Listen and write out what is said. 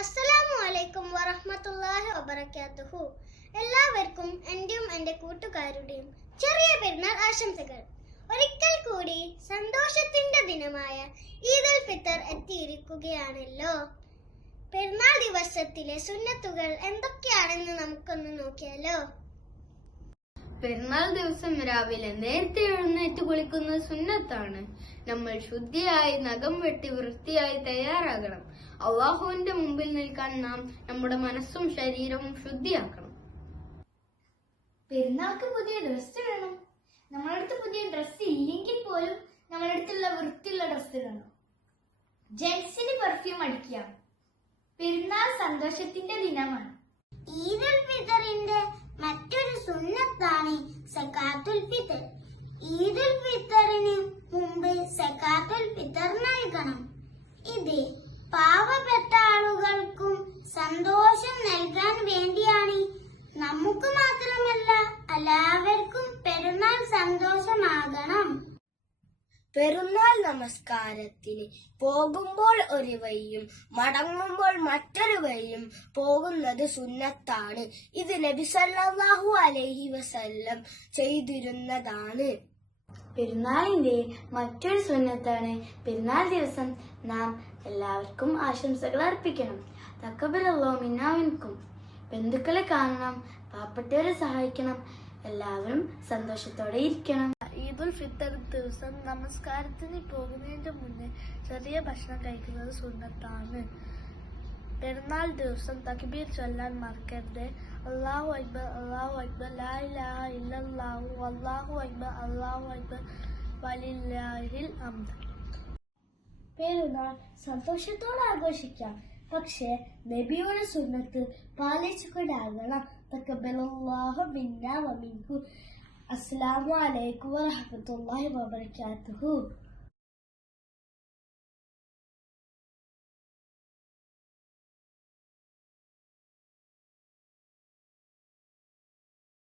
അസ്സലാമു അലൈക്കും വറഹ്മത്തുള്ളാഹി വബറകാതുഹു. എല്ലാവർക്കും എന്റെയും എന്റെ കൂട്ടുകാരുടെയും ചെറിയ പെരുന്നാൾ ആശംസകൾ. ഒരിക്കൽ കൂടി സന്തോഷത്തിന്റെ ദിനമായ ഈദുൽ ഫിത്തർ എത്തിയിരിക്കുകയാണല്ലോ. പെരുന്നാൾ ദിവസത്തിലെ സുന്നത്തുകൾ എന്തൊക്കെയാണെന്ന് നമുക്കൊന്ന് നോക്കിയാലോ. പെരുന്നാൾ ദിവസം രാവിലെ നേരത്തെ എഴുന്നേറ്റ് കുളിക്കുന്നത് സുന്നത്താണ്. നമ്മൾ ശുദ്ധിയായി നഖം വെട്ടി വൃത്തിയായി തയ്യാറാകണം. അള്ളാഹുവിന്റെ മുമ്പിൽ നിൽക്കാൻ നാം നമ്മുടെ മനസ്സും ശരീരവും ശുദ്ധിയാക്കണം. പെരുന്നാൾക്ക് പുതിയ ഡ്രസ്സ് ഇടണം. നമ്മളടുത്ത് പുതിയ ഡ്രസ്സ് ഇല്ലെങ്കിൽ പോലും നമ്മളടുത്തുള്ള വൃത്തിയുള്ള ഡ്രസ്സ് ഇടണം. ജെന്റ്സിന് പെർഫ്യൂം അടിക്കാം. പെരുന്നാൾ സന്തോഷത്തിന്റെ ദിനമാണ്. ഈദുൽ ഫിത്തറിന്റെ മറ്റൊരു സുന്നത്താണ് സകാത്തുൽ ഫിത്തർ. ഈദുൽ ഫിത്തറിന് മുമ്പ് സകാത്തുൽ ഫിത്തർ നൽകണം. ഇത് പാവപ്പെട്ട ആളുകൾക്കും സന്തോഷം നൽകാൻ വേണ്ടിയാണ്. നമുക്ക് മാത്രമല്ല എല്ലാവർക്കും പെരുന്നാൾ സന്തോഷമാകണം. പെരുന്നാൾ നമസ്കാരത്തിന് പോകുമ്പോൾ ഒരു വഴിയും മടങ്ങുമ്പോൾ മറ്റൊരു വഴിയും പോകുന്നത് സുന്നത്താണ്. ഇത് നബി സല്ലല്ലാഹു അലൈഹി വസല്ലം ചെയ്തിരുന്നതാണ്. പെരുന്നാളിന്റെ മറ്റൊരു സുന്നത്താണ് പെരുന്നാൾ ദിവസം നാം എല്ലാവർക്കും ആശംസകൾ അർപ്പിക്കണം. തഖബ്ബലല്ലാഹു മിന്നാ വമിൻകും. ബന്ധുക്കളെ കാണണം, പാവപ്പെട്ടവരെ സഹായിക്കണം, എല്ലാവരും സന്തോഷത്തോടെ ഇരിക്കണം. ഈദുൽ ഫിത്തർ ദിവസം നമസ്കാരത്തിന് പോകുന്നതിന്റെ മുന്നേ ചെറിയ ഭക്ഷണം കഴിക്കുന്നത് സുന്നത്താണ്. പെരുന്നാൾ ദിവസം തക്ബീർ ചൊല്ലാൻ മറക്കരുത്. അല്ലാഹു അക്ബർ അല്ലാഹു അക്ബർ ലാ ഇലാഹ ഇല്ലല്ലാഹു വല്ലാഹു അക്ബർ അല്ലാഹു അക്ബർ വലില്ലാഹിൽ ഹംദ്. പെരുന്നാൾ സന്തോഷത്തോടെ ആഘോഷിക്കാം, പക്ഷെ നബിയുടെ സുന്നത്ത് പാലിച്ചുകൊണ്ടാകണം. തഖബ്ബലല്ലാഹു മിന്നാ വമിൻകും. അസ്സലാമു അലൈക്കും വറഹ്മത്തുള്ളാഹി വബറകാതുഹു.